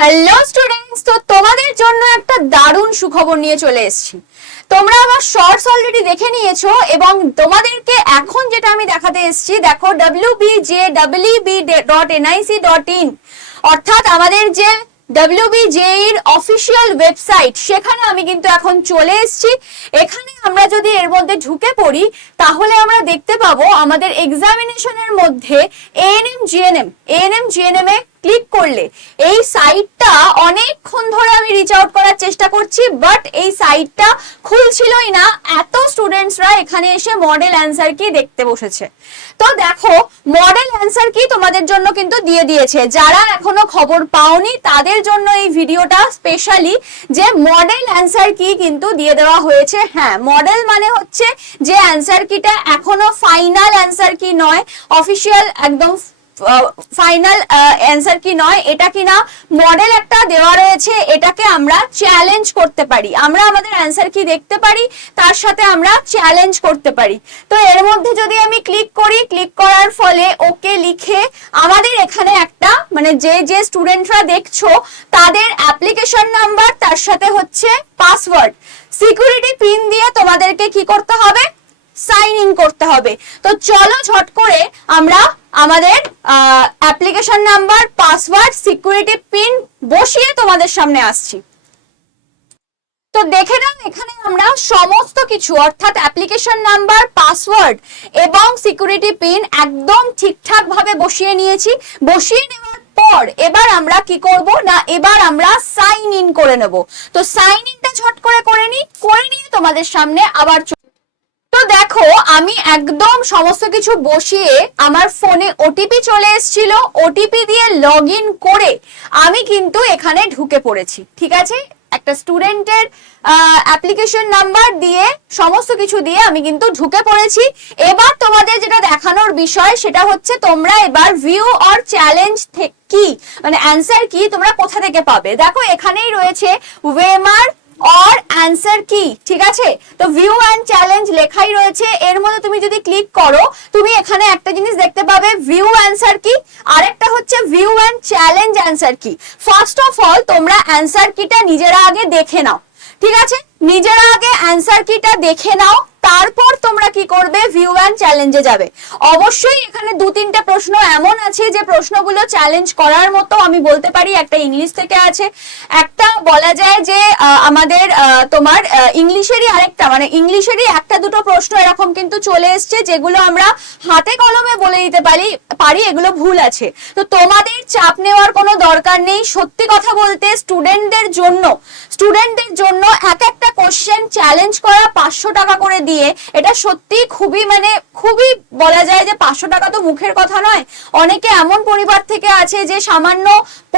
Hello students তো তোমাদের জন্য একটা দারুণ সুখবর নিয়ে চলে এসেছি। তোমরা আমার শর্টস অলরেডি দেখে নিয়েছো এবং তোমাদেরকে এখন যেটা আমি দেখাতে এসেছি, দেখো W B J W B dot NIC dot in অর্থাৎ আমাদের যে ডাব্লিউবিজে এর অফিসিয়াল ওয়েবসাইট সেখানে আমি কিন্তু এখন চলে এসেছি। এখানে আমরা যদি এর মধ্যে ঢুকে পড়ি, তাহলে আমরা দেখতে পাবো আমাদের এক্সামিনেশনের মধ্যে এএনএম জিএনএম এএনএম জিএনএম এ ক্লিক করলে, এই সাইটটা অনেকক্ষণ ধরে আমি রিচ আউট করার চেষ্টা করছি বাট এই সাইটটা খুলছিলই না। এত স্টুডেন্টসরা এখানে এসে মডেল অ্যান্সার কি দেখতে বসেছে। তো দেখো মডেল অ্যান্সার কি তোমাদের জন্য কিন্তু দিয়ে দিয়েছে। যারা এখনও খবর পাওনি, তাদের জন্য এই ভিডিওটা স্পেশালি যে মডেল অ্যান্সার কি কিন্তু দিয়ে দেওয়া হয়েছে। হ্যাঁ মডেল মানে হচ্ছে যে অ্যান্সার কিটা এখনও ফাইনাল অ্যান্সার কি নয় অফিসিয়াল একদম ফাইনাল অ্যান্সার কি নয়, এটা কি না মডেল একটা দেওয়া রয়েছে, এটাকে আমরা চ্যালেঞ্জ করতে পারি। আমরা আমাদের অ্যান্সার কি দেখতে পারি, তার সাথে আমরা চ্যালেঞ্জ করতে পারি। তো এর মধ্যে যদি আমি ক্লিক করি ক্লিক করার ফলে ওকে লিখে আমাদের এখানে একটা মানে যে যে স্টুডেন্টরা দেখছ, তাদের অ্যাপ্লিকেশন নাম্বার তার সাথে হচ্ছে পাসওয়ার্ড সিকিউরিটি পিন দিয়ে তোমাদেরকে কি করতে হবে? সাইন ইন করতে হবে। তো চলো ঝট করে আমরা আমাদের application number password security pin বসিয়ে তোমাদের সামনে আসছি। তো দেখে নাও, এখানে আমরা সমস্ত কিছু, অর্থাৎ অ্যাপ্লিকেশন নাম্বার পাসওয়ার্ড এবং সিকিউরিটি পিন একদম ঠিকঠাক ভাবে বসিয়ে নিয়েছি। বসিয়ে নেওয়ার পর এবার আমরা কি করব? না, এবার আমরা সাইন ইন করে নেব। তো সাইন ইনটা ঝট করে করে নিই করে নিয়ে তোমাদের সামনে আবার তো দেখো, আমি একদম সমস্ত কিছু বসিয়ে আমার ফোনে ওটিপি চলে এসেছিল। ওটিপি দিয়ে লগ করে আমি কিন্তু এখানে ঢুকে পড়েছি, ঠিক আছে? একটা স্টুডেন্টের অ্যাপ্লিকেশন নাম্বার দিয়ে সমস্ত কিছু দিয়ে আমি কিন্তু ঢুকে পড়েছি। এবার তোমাদের যেটা দেখানোর বিষয়, সেটা হচ্ছে তোমরা এবার ভিউ অর চ্যালেঞ্জ কি? মানে অ্যান্সার কি তোমরা কোথা থেকে পাবে? দেখো, এখানেই রয়েছে ওয়েমার অর অ্যান্সার কি? ঠিক আছে? তো ভিউ অ্যান্ড চ্যালেঞ্জ লেখাই রয়েছে। এর মধ্যে তুমি যদি ক্লিক করো, তুমি এখানে একটা জিনিস দেখতে পাবে। ভিউ অ্যান্সার কি? আরেকটা হচ্ছে ভিউ অ্যান্ড চ্যালেঞ্জ অ্যান্সার কি? ফার্স্ট অফ অল তোমরা অ্যান্সার কিটা নিজেরা আগে দেখে নাও। ঠিক আছে? নিজেরা আগে অ্যান্সার কিটা দেখে নাও। তারপর তোমরা কি করবে? ভিউ অ্যান্ড চ্যালেঞ্জে যাবে। অবশ্যই এখানে দু তিনটা প্রশ্ন এমন আছে যে প্রশ্নগুলো চ্যালেঞ্জ করার মতো আমি বলতে পারি, একটা ইংলিশ থেকে আছে, একটা বলা যায় যে আমাদের তোমার ইংলিশেরই আরেকটা মানে ইংলিশেরই একটা দুটো প্রশ্ন এরকম কিন্তু চলে এসছে, যেগুলো আমরা হাতে কলমে বলে দিতে পারি পারি, এগুলো ভুল আছে। তো তোমাদের চাপ নেওয়ার কোনো দরকার নেই। সত্যি কথা বলতে স্টুডেন্টদের জন্য স্টুডেন্টদের জন্য এক কোশ্চেন চ্যালেঞ্জ করা পাঁচশো টাকা করে দিয়ে, এটা সত্যি খুবই মানে খুবই বলা যায় যে পাঁচশো টাকা তো মুখের কথা নয়। অনেকে এমন পরিবার থেকে আছে যে সামান্য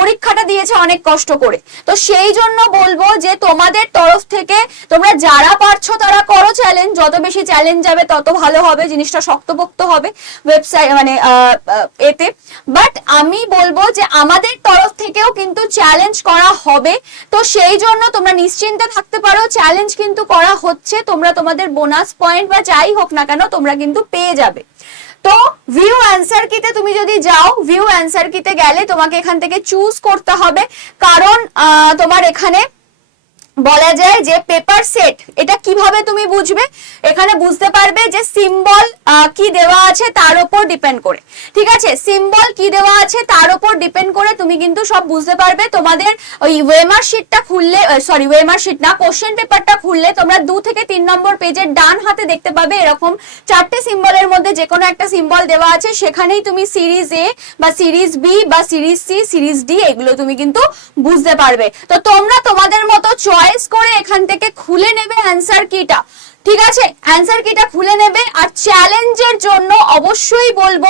পরীক্ষাটা দিয়েছে অনেক কষ্ট করে। তো সেই জন্য বলব যে তোমাদের তরফ থেকে তোমরা যারা পারছ তারা করো চ্যালেঞ্জ যত বেশি চ্যালেঞ্জ যাবে তত ভালো হবে, জিনিসটা শক্তপোক্ত হবে ওয়েবসাইট মানে এতে। বাট আমি বলব যে আমাদের তরফ থেকেও কিন্তু চ্যালেঞ্জ করা হবে। তো সেই জন্য তোমরা নিশ্চিন্তে থাকতে পারো চ্যালেঞ্জ কিন্তু করা হচ্ছে। তোমরা তোমাদের বোনাস পয়েন্ট বা যাই হোক না কেন তোমরা কিন্তু পেয়ে যাবে। তো ভিউ অ্যান্সার কিতে তুমি যদি যাও ভিউ অ্যান্সার কিতে গেলে তোমাকে এখান থেকে চুজ করতে হবে। কারণ তোমার এখানে বলা যায় যে পেপার সেট এটা কীভাবে তুমি বুঝবে? এখানে বুঝতে পারবে যে সিম্বল কি দেওয়া আছে তার উপর ডিপেন্ড করে। ঠিক আছে? সিম্বল কি দেওয়া আছে তার উপর ডিপেন্ড করে তুমি কিন্তু সব বুঝতে পারবে। তোমাদের ওই ওয়েমার শিটটা খুললে সরি ওয়েমার শিট না কোশ্চেন পেপারটা খুললে তোমরা দু থেকে তিন নম্বর পেজের ডান হাতে দেখতে পাবে এরকম চারটে সিম্বলের মধ্যে যে কোনো একটা সিম্বল দেওয়া আছে। সেখানেই তুমি সিরিজ এ বা সিরিজ বি বা সিরিজ সি সিরিজ ডি এগুলো তুমি কিন্তু বুঝতে পারবে। তো তোমরা তোমাদের মতো চয়েস করে এখান থেকে খুলে নেবে অ্যান্সার কিটা ঠিক আছে? অ্যান্সার কিটা খুলে নেবে? আর চ্যালেঞ্জের জন্য অবশ্যই বলব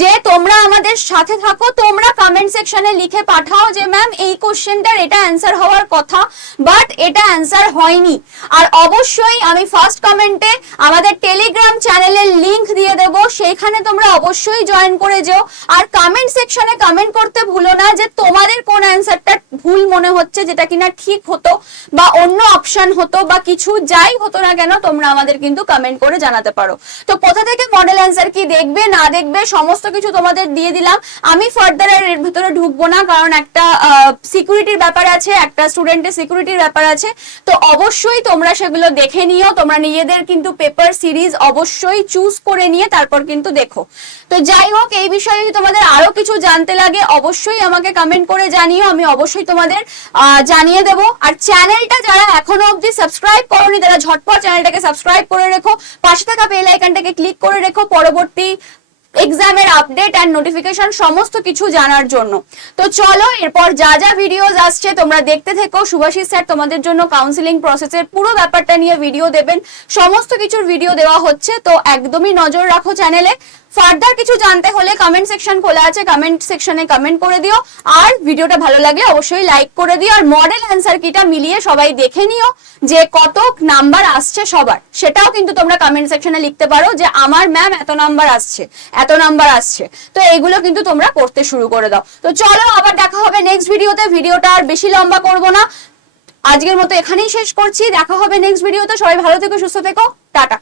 যে তোমরা আমাদের সাথে থাকো, তোমরা কমেন্ট সেকশনে লিখে পাঠাও যে ম্যাম এই কোশ্চেনটার এটা অ্যান্সার হওয়ার কথা বাট এটা অ্যান্সার হয়নি। আর অবশ্যই আমি ফার্স্ট কমেন্টে আমাদের টেলিগ্রাম চ্যানেলের লিংক দিয়ে দেব, সেইখানে তোমরা অবশ্যই জয়েন করে যেও। আর কমেন্ট সেকশনে কমেন্ট করতে ভুলো না যে তোমাদের কোন অ্যান্সারটা ভুল মনে হচ্ছে, যেটা কিনা ঠিক হতো বা অন্য অপশন হতো বা কিছু যাই হতো না কেন, তোমরা আমাদের কিন্তু কমেন্ট করে জানাতে পারো। তো কোথা থেকে মডেল অ্যান্সার কি দেখবে, না দেখবে, সমস্ত কিছু তোমাদের দিয়ে দিলাম। আমি ফার্দার এর ভিতরে ঢুকবো না, কারণ একটা সিকিউরিটির ব্যাপার আছে, একটা স্টুডেন্টের সিকিউরিটির ব্যাপার আছে। তো অবশ্যই তোমরা সেগুলো দেখে নিও, তোমরা নিজেদের কিন্তু পেপার সিরিজ অবশ্যই চুজ করে নিয়ে তারপর কিন্তু দেখো। তো যাই হোক, এই বিষয়ে যদি তোমাদের আরও কিছু জানতে লাগে, অবশ্যই আমাকে কমেন্ট করে জানিও, আমি অবশ্যই তোমাদের জানিয়ে দেব। আর চ্যানেলটা যারা এখনও অবধি সাবস্ক্রাইব করনি, তারা ঝটপট চ্যানেলটাকে সাবস্ক্রাইব করে রেখো পাশে থাকা বেল আইকনটাকে ক্লিক করে রেখো পরবর্তী এক্সামের আপডেট অ্যান্ড নোটিফিকেশন সমস্ত কিছু জানার জন্য। তো চলো, এরপর যা যা ভিডিওস আসছে, তোমরা দেখতে থেকো। সুভাষিস স্যার তোমাদের জন্য কাউন্সিলিং প্রসেসের পুরো ব্যাপারটা নিয়ে ভিডিও দেবেন। সমস্ত কিছুর ভিডিও দেওয়া হচ্ছে, তো একদমই নজর রাখো চ্যানেলে ফার্দার কিছু জানতে হলে কমেন্ট সেকশন খোলা আছে কমেন্ট সেকশনে কমেন্ট করে দিও। আর ভিডিওটা ভালো লাগলে অবশ্যই লাইক করে দিও। আর মডেল অ্যান্সার কিটা মিলিয়ে সবাই দেখে নিও যে কত নাম্বার আসছে সবার। সেটাও কিন্তু তোমরা কমেন্ট সেকশনে লিখতে পারো যে, আমার ম্যাম এত নাম্বার আসছে। এত নাম্বার আসছে। তো এইগুলো কিন্তু তোমরা করতে শুরু করে দাও। তো চলো আবার দেখা হবে নেক্সট ভিডিওতে ভিডিওটা আর বেশি লম্বা করব না। আজকের মতো এখানেই শেষ করছি। দেখা হবে নেক্সট ভিডিওতে সবাই ভালো থেকো, সুস্থ থেকো। টাটা।